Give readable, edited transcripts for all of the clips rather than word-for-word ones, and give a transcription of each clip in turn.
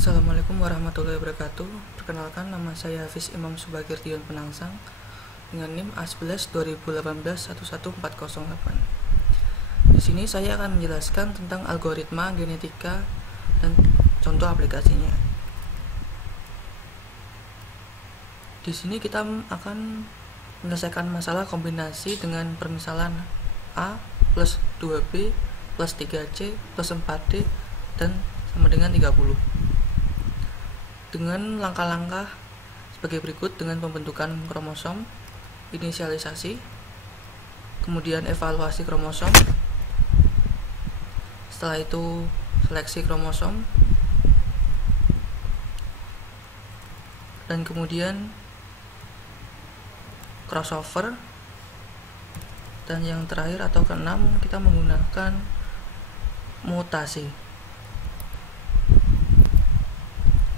Assalamualaikum warahmatullahi wabarakatuh. Perkenalkan, nama saya Hafiz Imam Subagirdion Penangsang dengan NIM A11 2018 11408. Di sini saya akan menjelaskan tentang algoritma genetika dan contoh aplikasinya. Di sini kita akan menyelesaikan masalah kombinasi dengan permisalan A plus 2B plus 3C plus 4D dan sama dengan 30 dengan langkah-langkah sebagai berikut: dengan pembentukan kromosom, inisialisasi, kemudian evaluasi kromosom, setelah itu seleksi kromosom, dan kemudian crossover, dan yang terakhir atau keenam kita menggunakan mutasi.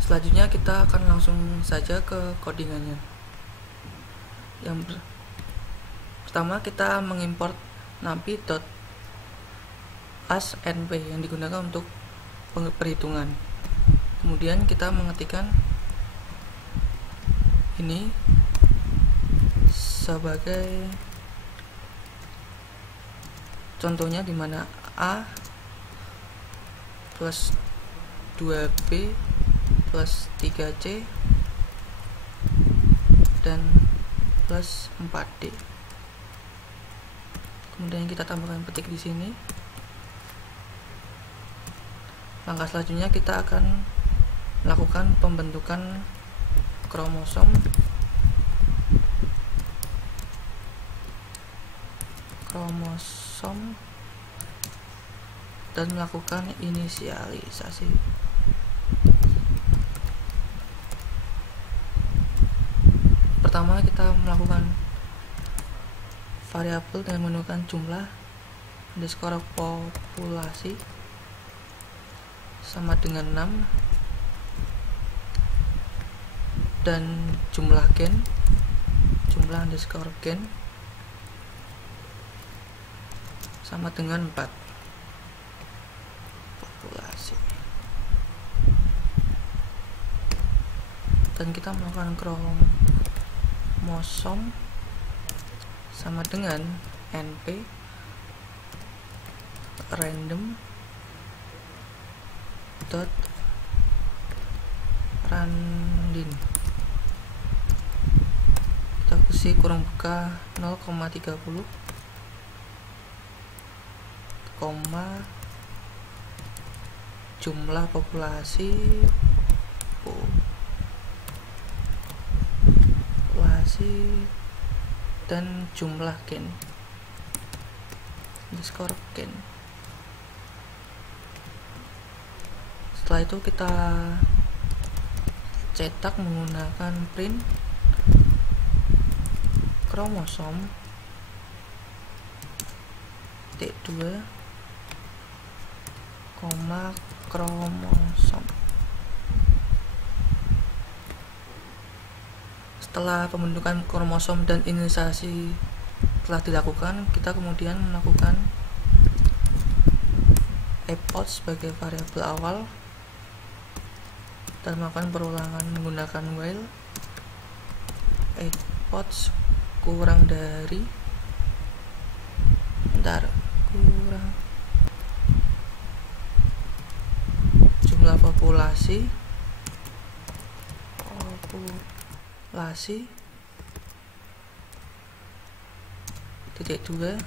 Selanjutnya kita akan langsung saja ke codingannya. Yang pertama kita mengimport napi.asnp yang digunakan untuk perhitungan. Kemudian kita mengetikkan ini sebagai contohnya, di mana A plus 2B plus 3C dan plus 4D. Kemudian kita tambahkan petik di sini. Langkah selanjutnya kita akan melakukan pembentukan kromosom dan melakukan inisialisasi. Pertama kita melakukan variabel dengan menggunakan jumlah underscore populasi sama dengan 6 dan jumlah gen underscore gen sama dengan 4 populasi, dan kita melakukan kromosom sama dengan np random dot randin, kita isi kurung buka 0,30 koma jumlah populasi dan jumlah gen underscore gen. Setelah itu kita cetak menggunakan print kromosom T2 koma kromosom. Setelah pembentukan kromosom dan inisialisasi telah dilakukan, kita kemudian melakukan epoch sebagai variabel awal dan melakukan perulangan menggunakan while. Epoch kurang dari jumlah populasi titik 2.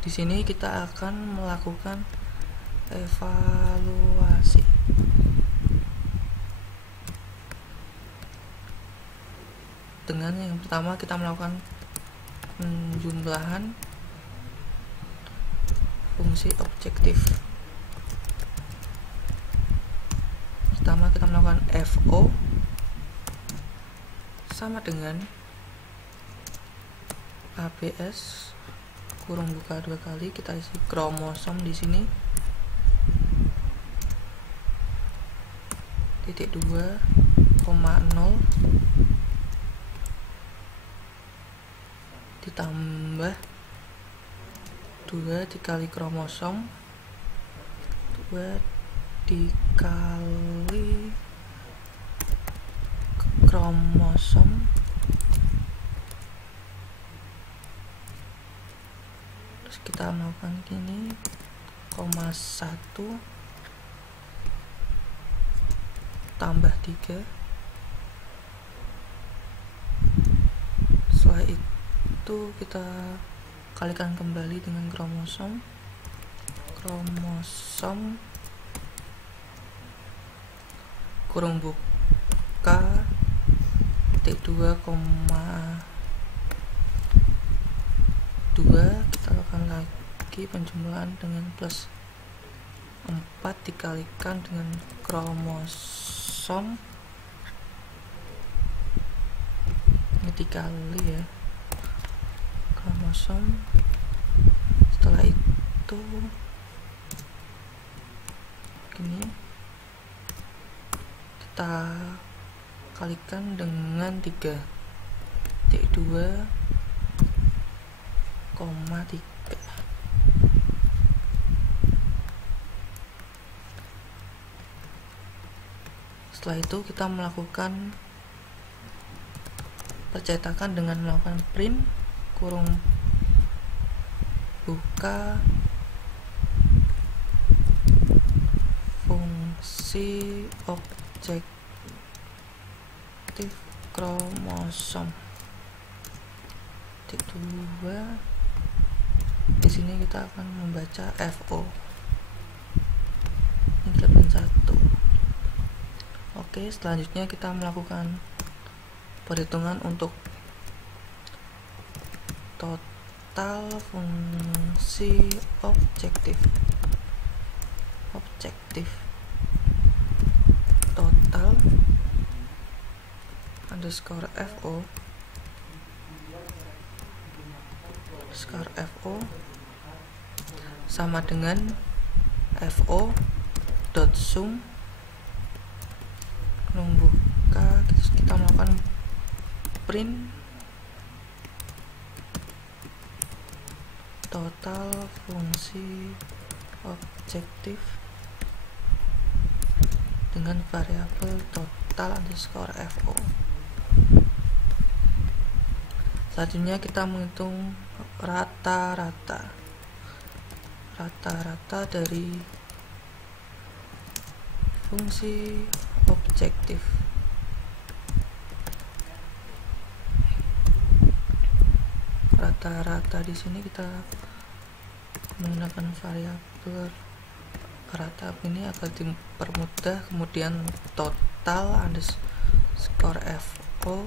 Di sini kita akan melakukan evaluasi. Dengan yang pertama kita melakukan penjumlahan fungsi objektif. Pertama kita melakukan FO sama dengan ABS kurung buka 2 kali, kita isi kromosom di sini titik 2,0 ditambah 2 dikali kromosom 2 dikali kromosom terus kita melakukan gini, 1 tambah 3. Setelah itu kita kalikan kembali dengan kromosom kurung buka titik 2,2, kita lakukan lagi penjumlahan dengan plus 4 dikalikan dengan kromosom ini dikali ya, kromosom. Setelah itu gini, kita kalikan dengan 3 titik 2,3. Setelah itu kita melakukan percetakan dengan melakukan print kurung buka fungsi objektif kromosom titik 2. Di sini kita akan membaca FO ini kelebihan 1. Oke, selanjutnya kita melakukan perhitungan untuk total fungsi objektif total underscore FO sama dengan FO dot sum buka, terus kita melakukan print total fungsi objektif dengan variabel total underscore FO. Selanjutnya kita menghitung rata-rata dari fungsi objektif. Rata-rata di sini kita menggunakan variabel rata ini agar dipermudah, kemudian total underscore FO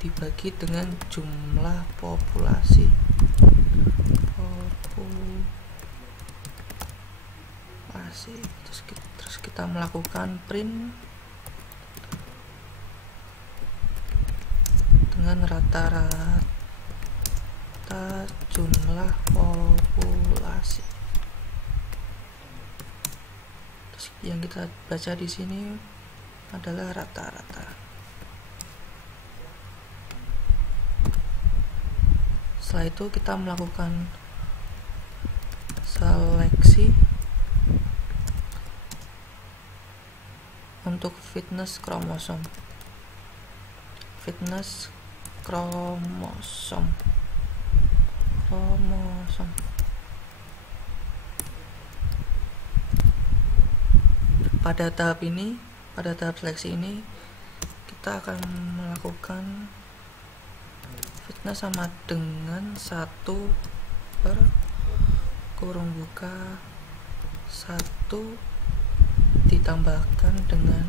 dibagi dengan jumlah populasi. Terus kita melakukan print dengan rata-rata jumlah populasi. Terus yang kita baca di sini adalah rata-rata. Setelah itu kita melakukan seleksi untuk fitness kromosom. Pada tahap seleksi ini kita akan melakukan fitness sama dengan 1 per kurung buka 1 ditambahkan dengan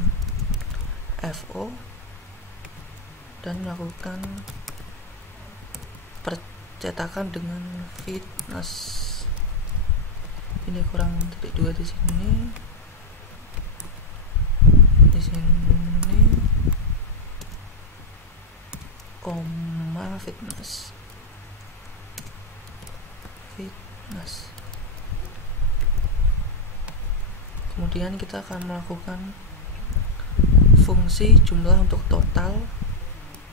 FO dan melakukan percetakan dengan fitness. Ini kurang titik 2 di sini, koma fitness. Kemudian kita akan melakukan fungsi jumlah untuk total.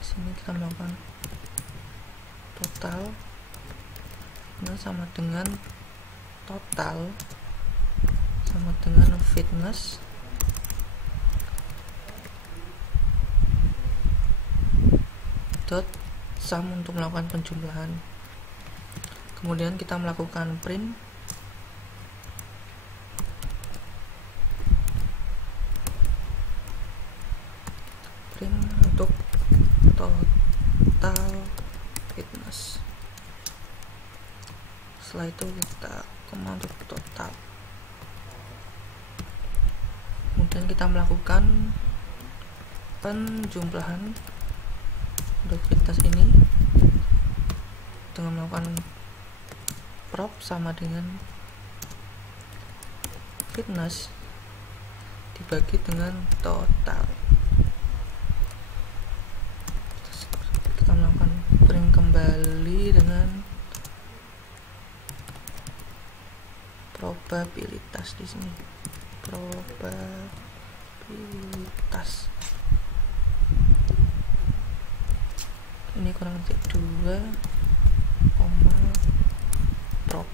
Di sini kita melakukan total sama dengan total sama dengan fitness dot sum untuk melakukan penjumlahan. Kemudian kita melakukan print untuk total fitness. Setelah itu kita koma untuk total. Kemudian kita melakukan penjumlahan untuk fitness ini dengan melakukan prop sama dengan fitness dibagi dengan total. Kita melakukan print kembali dengan probabilitas di sini. Probabilitas ini kurang titik 2, prop.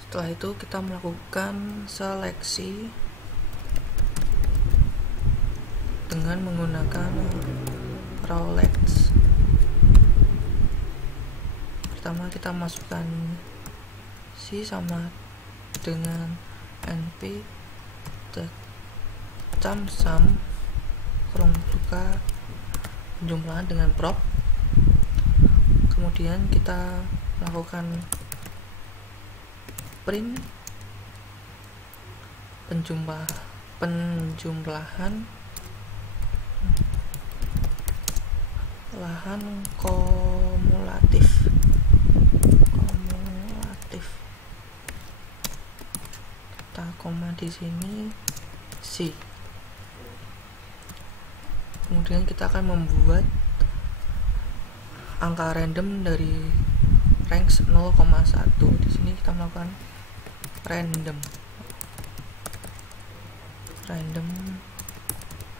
Setelah itu kita melakukan seleksi dengan menggunakan roulette. Pertama kita masukkan C sama dengan NP sum kurung buka penjumlahan dengan prop. Kemudian kita melakukan print penjumlahan lahan kumulatif. Kita koma di sini C. Kemudian kita akan membuat angka random dari range 0,1. Di sini kita melakukan random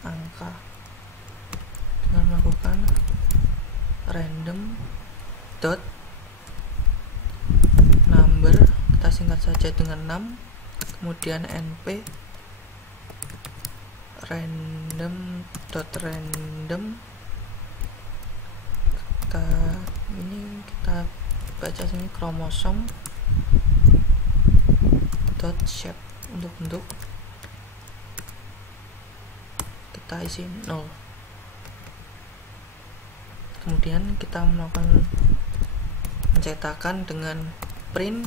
angka dengan melakukan random dot number, kita singkat saja dengan 6, kemudian np random dot random, kita baca sini kromosom dot shape untuk bentuk kita isi 0. Kemudian kita melakukan pencetakan dengan print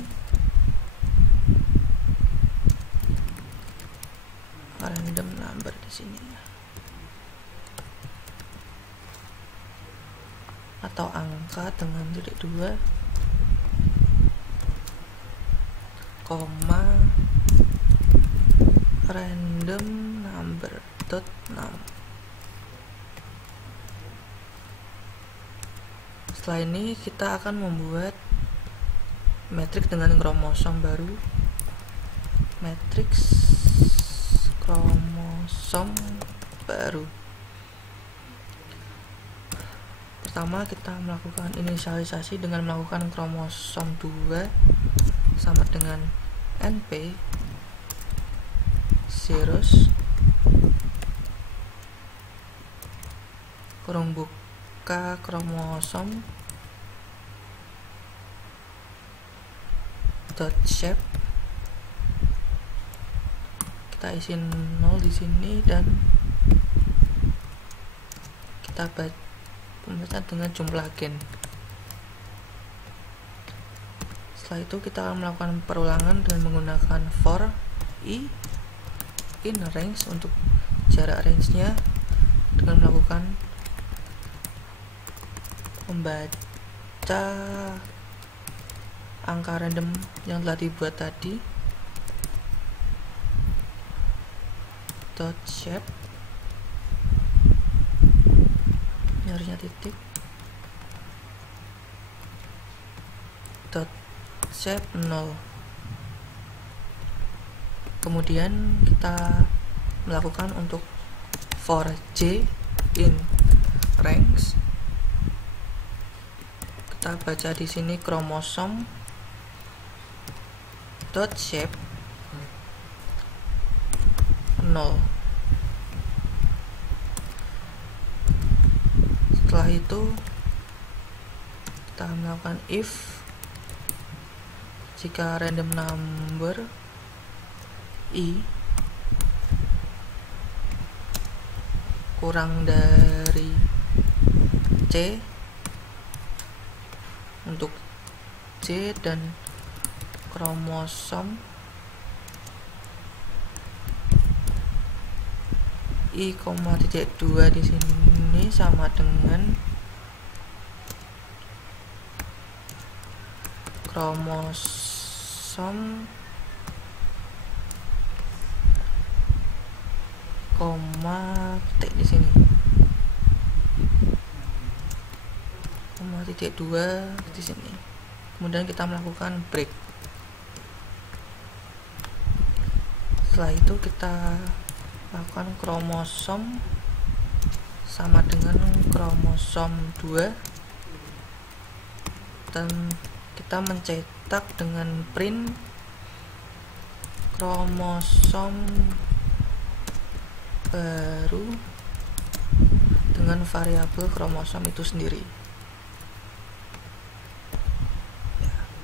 random number di sini atau angka dengan titik 2, koma random number dot num. Setelah ini kita akan membuat matriks dengan kromosom baru, matriks kromosom baru. Pertama kita melakukan inisialisasi dengan melakukan kromosom 2 sama dengan np zeros kurung buka kromosom dot shape, kita isi 0 di sini dan kita membaca dengan jumlah gen. Setelah itu kita akan melakukan perulangan dengan menggunakan for i in range untuk jarak range-nya dengan melakukan membaca angka random yang telah dibuat tadi dot shape, ini harusnya titik, dot shape 0. Kemudian kita melakukan untuk for j in range, kita baca di sini kromosom dot shape 0. Setelah itu kita melakukan if jika random number I kurang dari C untuk C dan kromosom I,2 di sini sama dengan kromosom koma titik di sini, koma titik 2 di sini. Kemudian kita melakukan break. Setelah itu kita lakukan kromosom sama dengan kromosom 2 dan kita mencetak dengan print kromosom baru dengan variabel kromosom itu sendiri.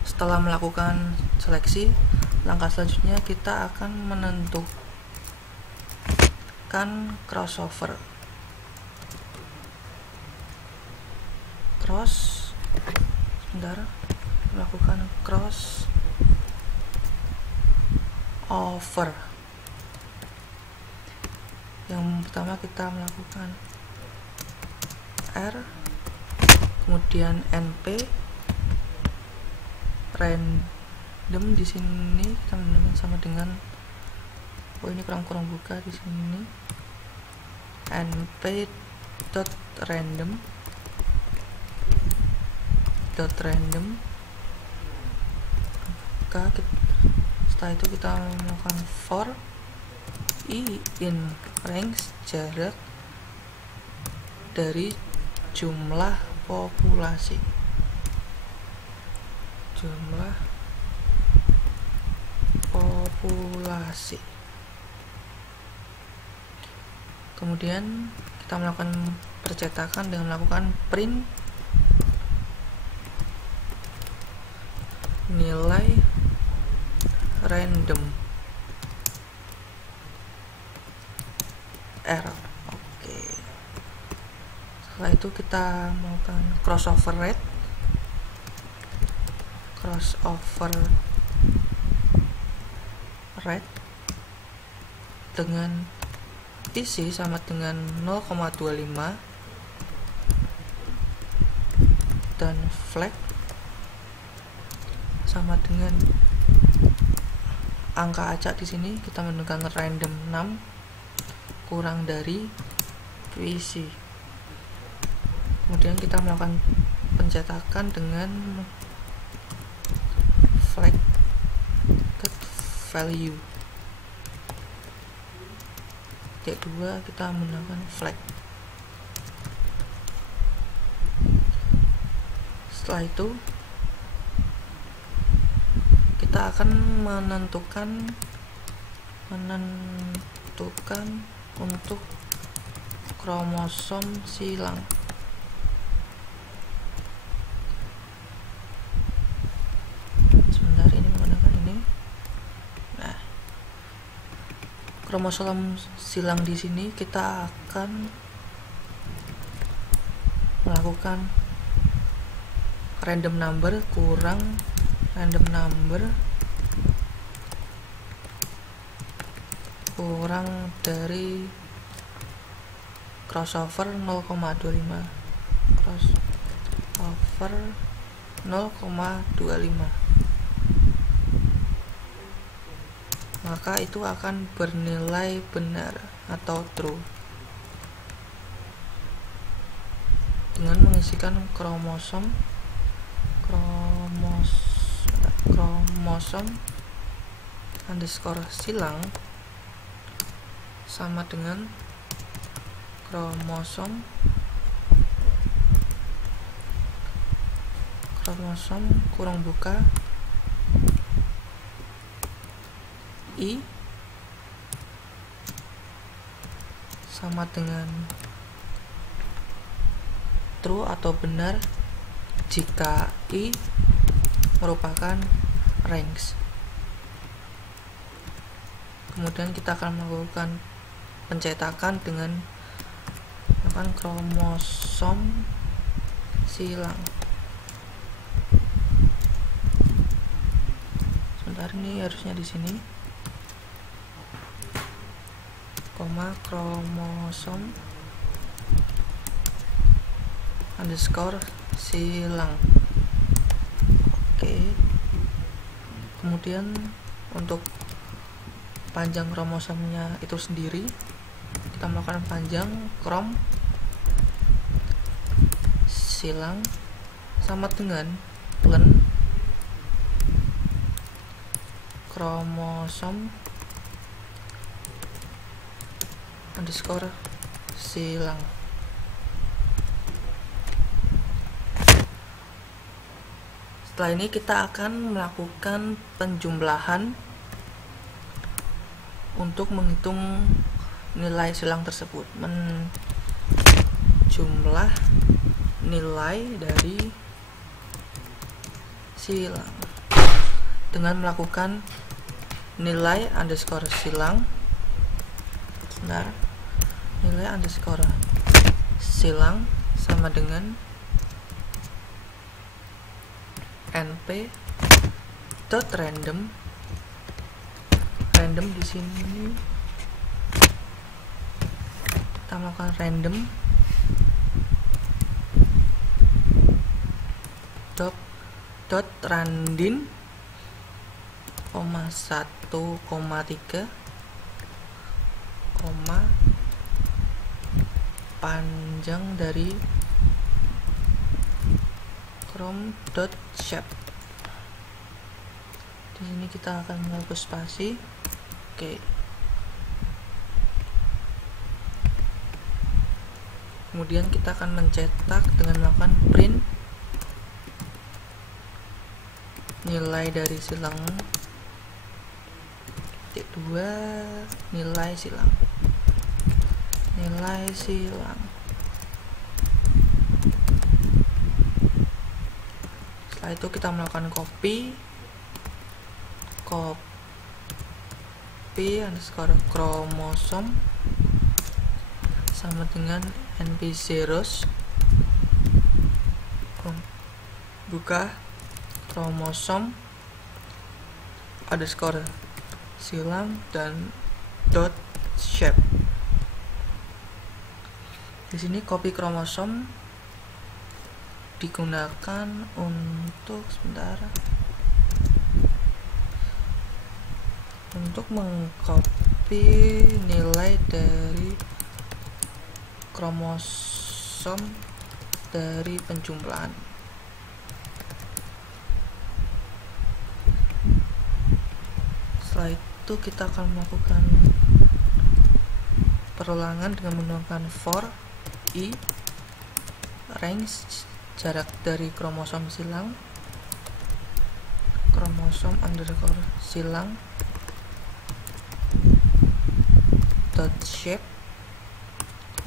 Setelah melakukan seleksi, langkah selanjutnya kita akan menentukan crossover. Melakukan crossover. Yang pertama kita melakukan R, kemudian NP, random di sini kita menentukan sama dengan ini kurang buka di sini, np.random setelah itu kita melakukan for I in range jarak dari jumlah populasi. Kemudian kita melakukan percetakan dengan melakukan print nilai random R. Oke. Setelah itu kita melakukan crossover rate dengan PC sama dengan 0,25 dan flag sama dengan angka acak. Di sini kita menentukan random 6 kurang dari PC. Kemudian kita melakukan pencetakan dengan flag get value. Titik 2 kita menggunakan flag. Setelah itu kita akan menentukan untuk kromosom silang. Sebentar, ini menggunakan ini. Nah, kromosom silang di sini kita akan melakukan random number kurang random number kurang dari crossover 0,25 crossover 0,25, maka itu akan bernilai benar atau true. Dengan mengisikan kromosom underscore silang sama dengan kromosom kurang buka I sama dengan true atau benar jika I merupakan range. Kemudian kita akan melakukan pencetakan dengan menggunakan kromosom silang. Sebentar, ini harusnya di sini, koma kromosom underscore silang. Oke. Kemudian untuk panjang kromosomnya itu sendiri, kita melakukan panjang krom silang sama dengan len kromosom underscore silang. Setelah ini kita akan melakukan penjumlahan untuk menghitung nilai silang tersebut, menjumlah nilai dari silang dengan melakukan nilai underscore silang. Sebentar, nilai underscore silang sama dengan np dot random di sini kita melakukan random dot randin 1,3 panjang dari krom dot shape. Di sini kita akan menghapus spasi. Oke. Kemudian kita akan mencetak dengan melakukan print nilai dari silang titik 2 nilai silang. Setelah itu kita melakukan copy underscore kromosom sama dengan np zeros, buka kromosom underscore silang dan dot shape. Di sini copy kromosom digunakan untuk mengcopy nilai dari kromosom dari penjumlahan. Setelah itu kita akan melakukan perulangan dengan menggunakan for I range jarak dari kromosom silang, kromosom underscore silang dot shape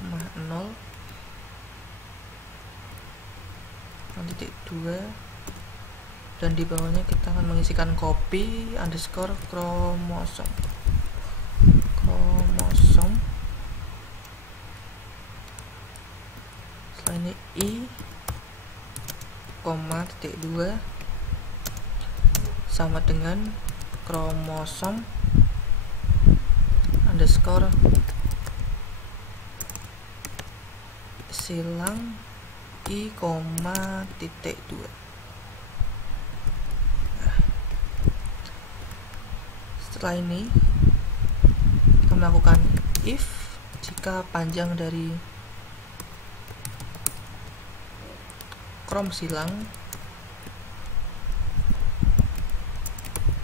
0 titik 2, dan di bawahnya kita akan mengisikan copy underscore kromosom setelah ini I titik 2 sama dengan kromosom underscore silang I titik 2. Setelah ini kita melakukan if jika panjang dari krom silang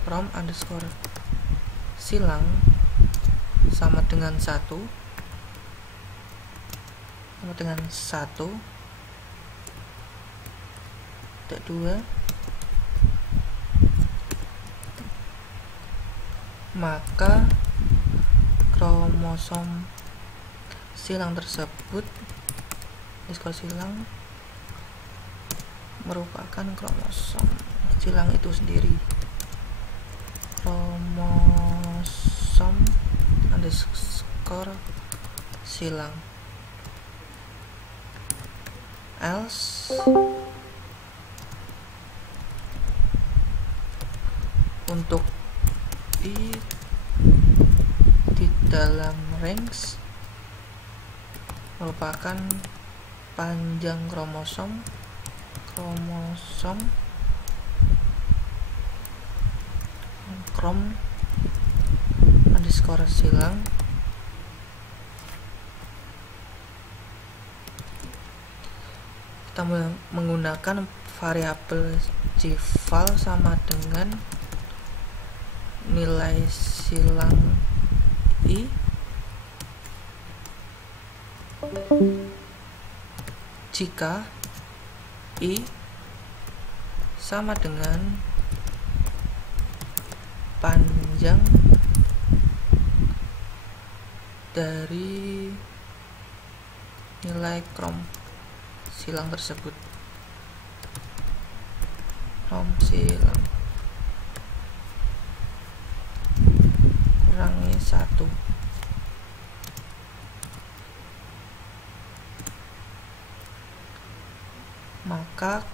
krom underscore silang sama dengan 1 titik 2, maka kromosom silang tersebut underscore silang merupakan kromosom silang itu sendiri. Kromosom underscore silang. Else untuk I di dalam range merupakan panjang kromosom krom underscore silang kita menggunakan variabel cval sama dengan nilai silang I jika I sama dengan panjang dari nilai krom silang tersebut. Krom silang kurangi 1. Maka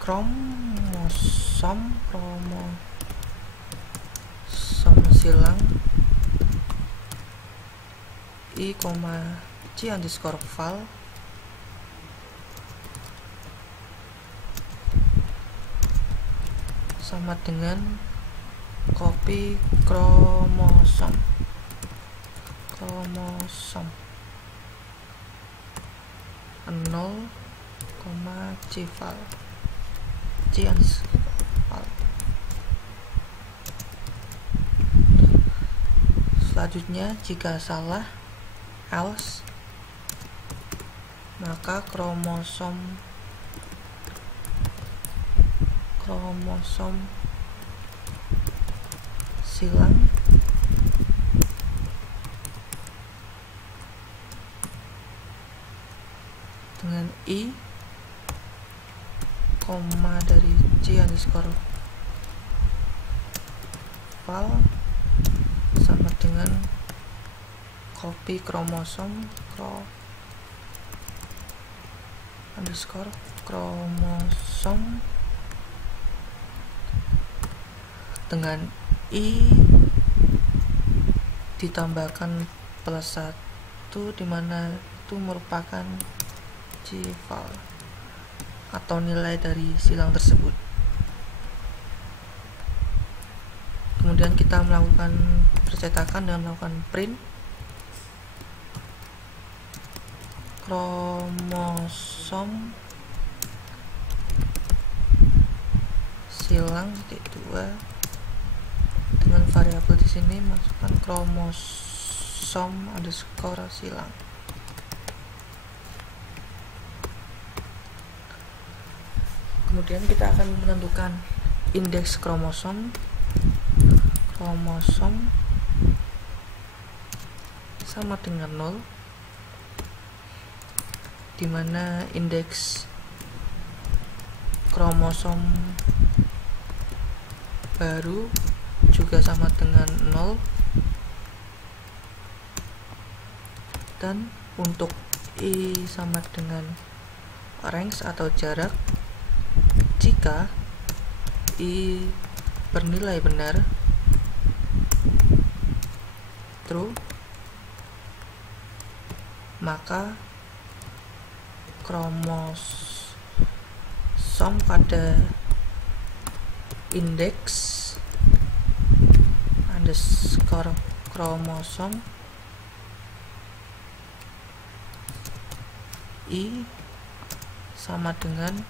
kromosom silang I, C underscore val sama dengan copy kromosom 0, C val Selanjutnya, jika salah else, maka kromosom silang dengan I, koma dari C underscore val sama dengan copy kromosom dengan I ditambahkan plus 1 dimana itu merupakan cval atau nilai dari silang tersebut. Kemudian kita melakukan percetakan dan melakukan print kromosom silang 2 dengan variabel di sini masukkan kromosom underscore silang. Kemudian kita akan menentukan indeks kromosom sama dengan 0, dimana indeks kromosom baru juga sama dengan 0, dan untuk I sama dengan range atau jarak jika I bernilai benar true, maka kromosom pada indeks underscore kromosom I sama dengan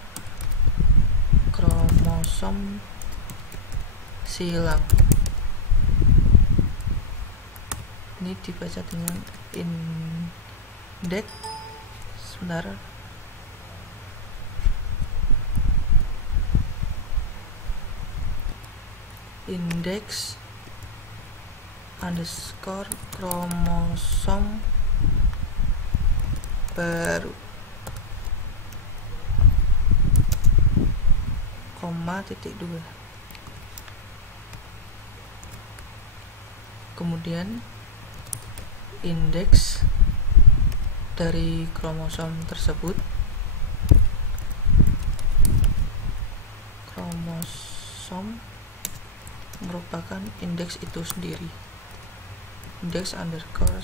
kromosom silang. Ini dibaca dengan indeks indeks underscore kromosom baru. koma titik 2. Kemudian indeks dari kromosom tersebut, kromosom merupakan indeks itu sendiri, indeks underscore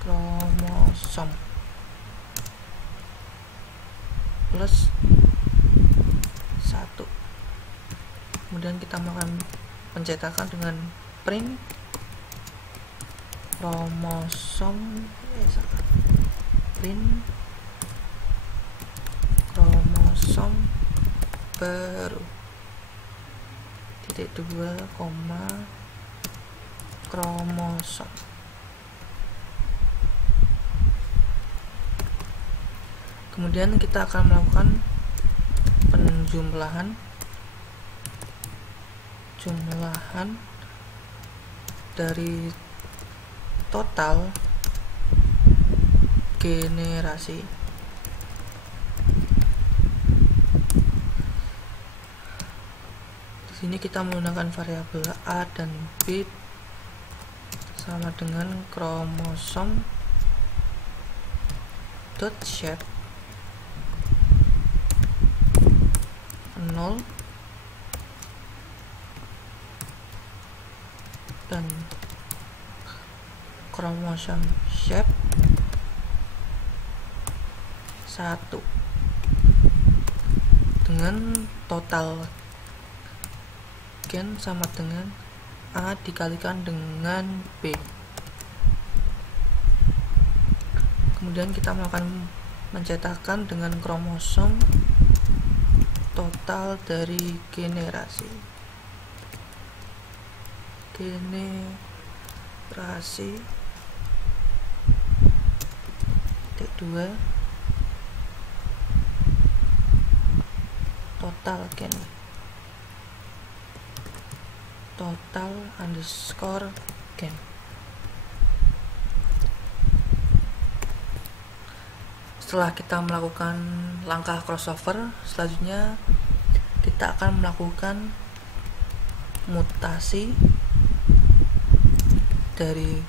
kromosom plus 1. Kemudian kita melakukan pencetakan dengan print kromosom print kromosom baru titik 2, kromosom. Kemudian kita akan melakukan penjumlahan dari total generasi di sini kita menggunakan variabel A dan B sama dengan kromosom dot shape 0 dan kromosom shape 1 dengan total gen sama dengan A dikalikan dengan B. Kemudian kita melakukan mencetakan dengan kromosom total dari generasi titik 2 total gen total underscore gen. Setelah kita melakukan langkah crossover, selanjutnya kita akan melakukan mutasi dari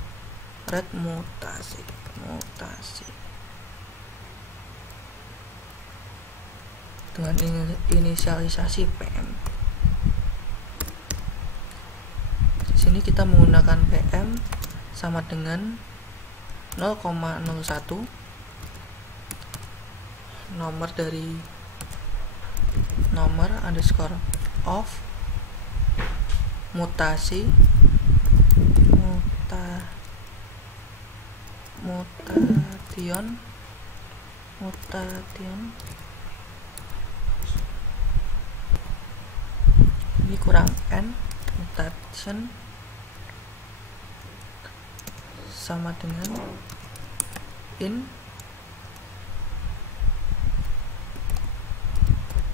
red mutasi dengan inisialisasi PM. Di sini kita menggunakan PM sama dengan 0,01 nomor underscore of mutation ini kurang n mutation sama dengan in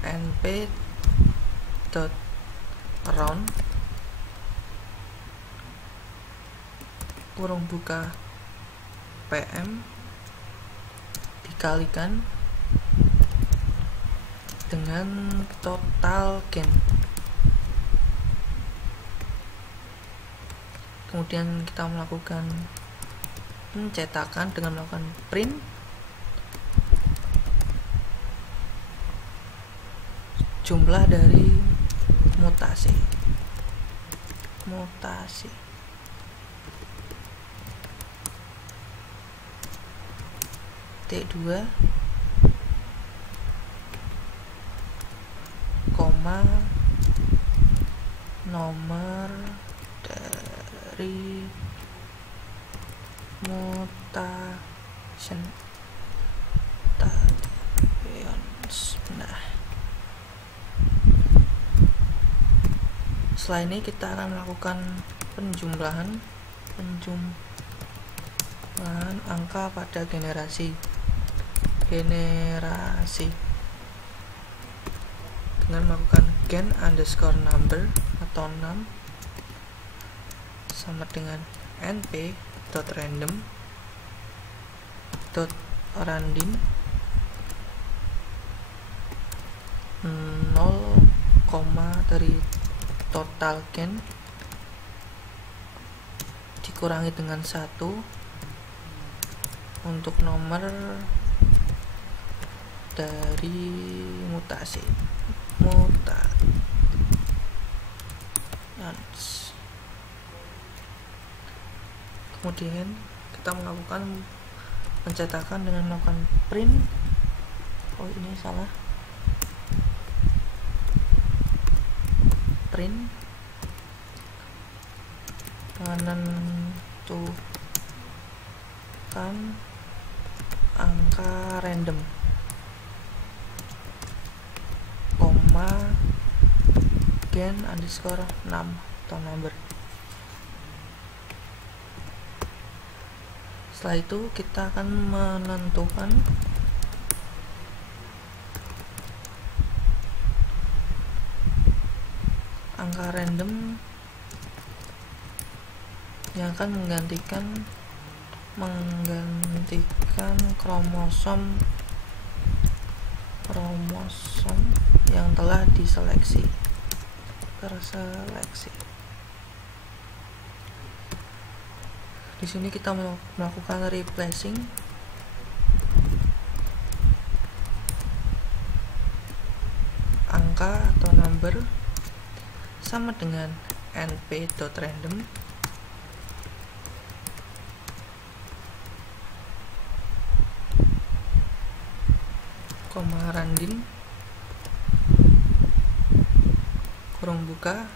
np dot round kurung buka PM dikalikan dengan total gen. Kemudian kita melakukan pencetakan dengan melakukan print jumlah dari mutasi T2 koma nomor dari mutation. Nah, setelah ini kita akan melakukan penjumlahan angka pada generasi dengan melakukan gen underscore number atau 6 sama dengan np dot random dot random 0,1 koma dari total gen dikurangi dengan 1 untuk nomor dari mutasi kemudian kita melakukan pencetakan dengan melakukan print. Oh, ini salah, print menentukan angka random, koma gen underscore 6 atau number. Setelah itu kita akan menentukan angka random yang akan menggantikan kromosom yang telah terseleksi. Di sini kita melakukan replacing angka atau number sama dengan np.random randin kurung buka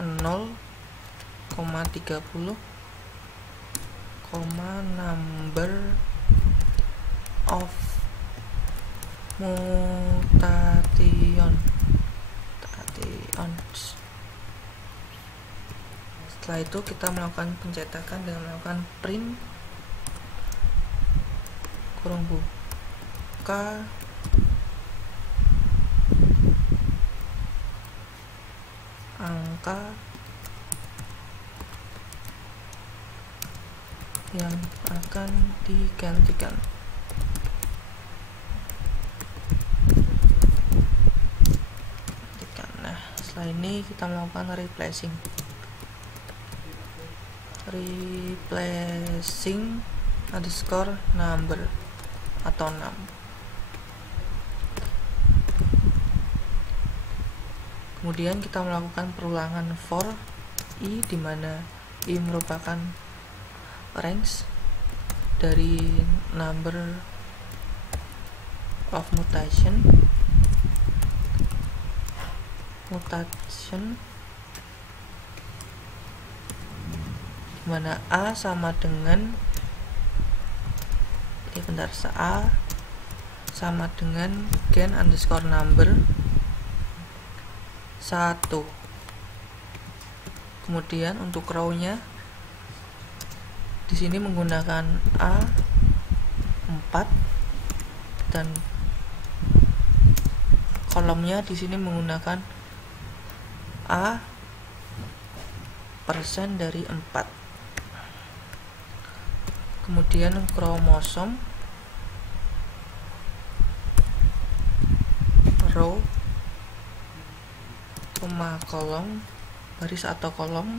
0,30 number of mutations. Setelah itu kita melakukan pencetakan dengan melakukan print kurung buka angka yang akan digantikan. Nah, setelah ini kita melakukan replacing underscore number atau 6. Kemudian kita melakukan perulangan for i, di mana i merupakan range dari number of mutation dimana A sama dengan A sama dengan gen underscore number 1. Kemudian untuk row-nya di sini menggunakan A4 dan kolomnya di sini menggunakan A persen dari 4. Kemudian kromosom row kolom baris atau kolom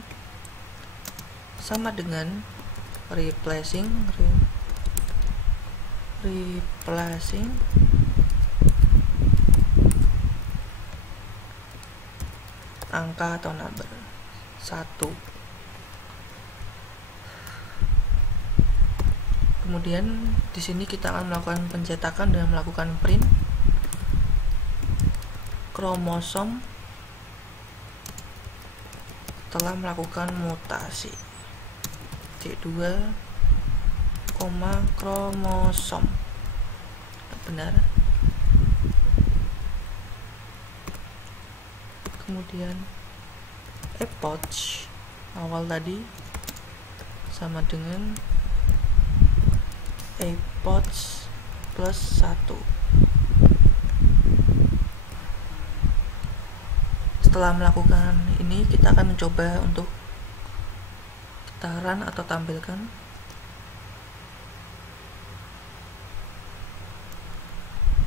sama dengan replacing angka atau number 1. Kemudian di sini kita akan melakukan pencetakan dengan melakukan print kromosom telah melakukan mutasi D2, kromosom benar. Kemudian epoch awal tadi sama dengan epoch plus 1. Setelah melakukan ini, kita akan mencoba untuk kita run atau tampilkan.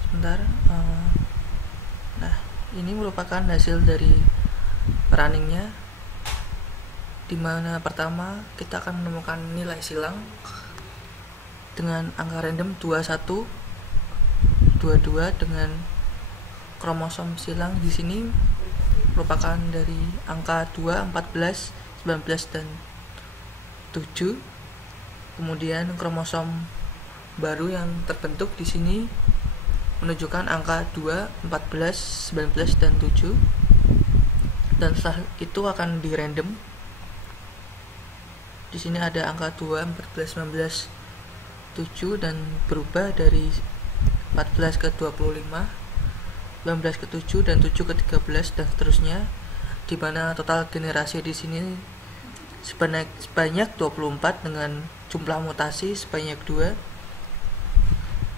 Sebentar. Nah, Ini merupakan hasil dari runningnya, dimana pertama kita akan menemukan nilai silang dengan angka random 21, 22 dengan kromosom silang di sini merupakan dari angka 2, 14, 19 dan 7. Kemudian kromosom baru yang terbentuk di sini menunjukkan angka 2, 14, 19 dan 7. Dan setelah itu akan di random. Di sini ada angka 2, 14, 19, 7 dan berubah dari 14 ke 25, 19 ke 7 dan 7 ke 13 dan seterusnya, di mana total generasi di sini sebanyak 24 dengan jumlah mutasi sebanyak 2,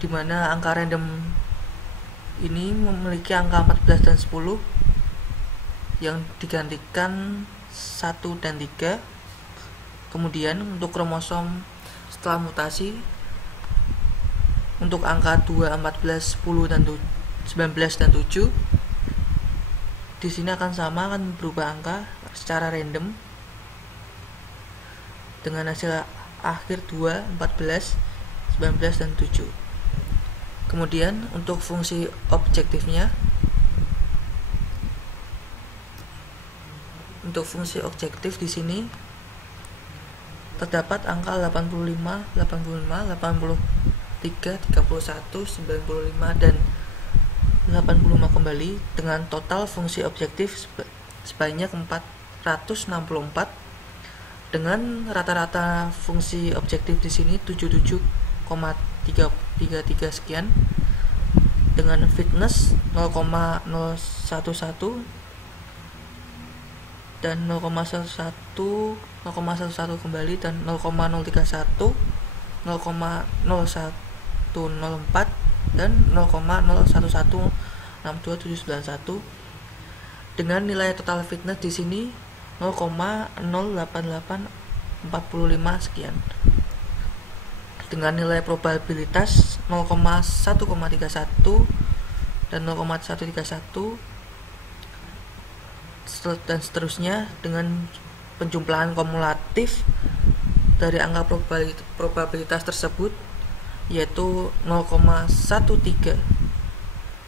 di mana angka random ini memiliki angka 14 dan 10 yang digantikan 1 dan 3. Kemudian untuk kromosom setelah mutasi untuk angka 2, 14, 10 dan 19 dan 7 di sini akan sama, akan berubah angka secara random dengan hasil akhir 2, 14, 19 dan 7. Kemudian untuk fungsi objektifnya, untuk fungsi objektif di sini terdapat angka 85, 85, 83, 31, 95 dan 85 kembali dengan total fungsi objektif sebanyak 464 dengan rata-rata fungsi objektif di sini 77,333 sekian, dengan fitness 0,011 dan 0,11 kembali dan 0,031, 0,0104 dan 0,01162791 dengan nilai total fitness di sini 0,08845 sekian, dengan nilai probabilitas 0,131 dan 0,131 dan seterusnya, dengan penjumlahan kumulatif dari angka probabilitas tersebut yaitu 0,131,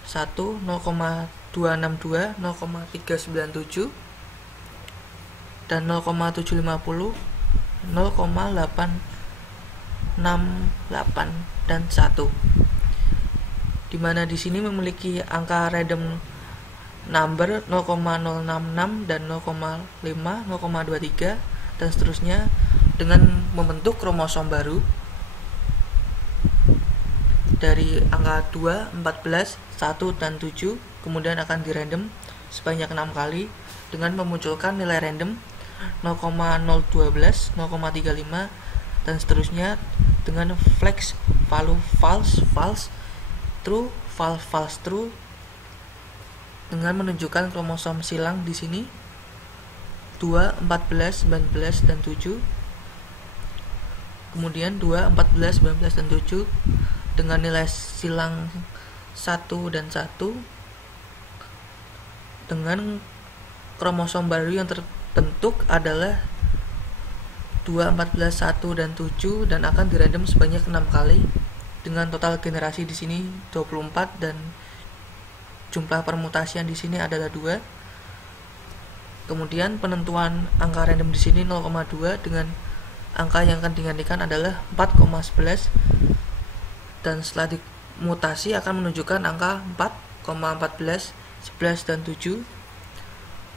0,262, 0,397 dan 0,750, 0,868 dan 1, dimana di sini memiliki angka random number 0,066 dan 0,5, 0,23 dan seterusnya, dengan membentuk kromosom baru dari angka 2, 14, 1 dan 7, kemudian akan di random sebanyak 6 kali dengan memunculkan nilai random 0,012, 0,35 dan seterusnya, dengan flex value false, false, true, false, false, true, dengan menunjukkan kromosom silang di sini 2, 14, 19 dan 7. Kemudian 2, 14, 19 dan 7 dengan nilai silang 1 dan 1 dengan kromosom baru yang terbentuk adalah 2, 14, 1 dan 7 dan akan dirandom sebanyak 6 kali dengan total generasi di sini 24 dan jumlah permutasian di sini adalah 2. Kemudian penentuan angka random di sini 0,2 dengan angka yang akan digantikan adalah 4,11 dan setelah dimutasi akan menunjukkan angka 4,14, 11 dan 7.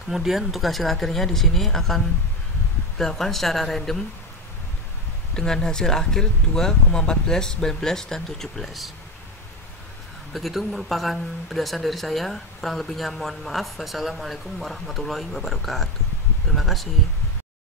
Kemudian untuk hasil akhirnya di sini akan dilakukan secara random dengan hasil akhir 2,14, 19 dan 17. Begitu merupakan penjelasan dari saya. Kurang lebihnya mohon maaf. Wassalamualaikum warahmatullahi wabarakatuh. Terima kasih.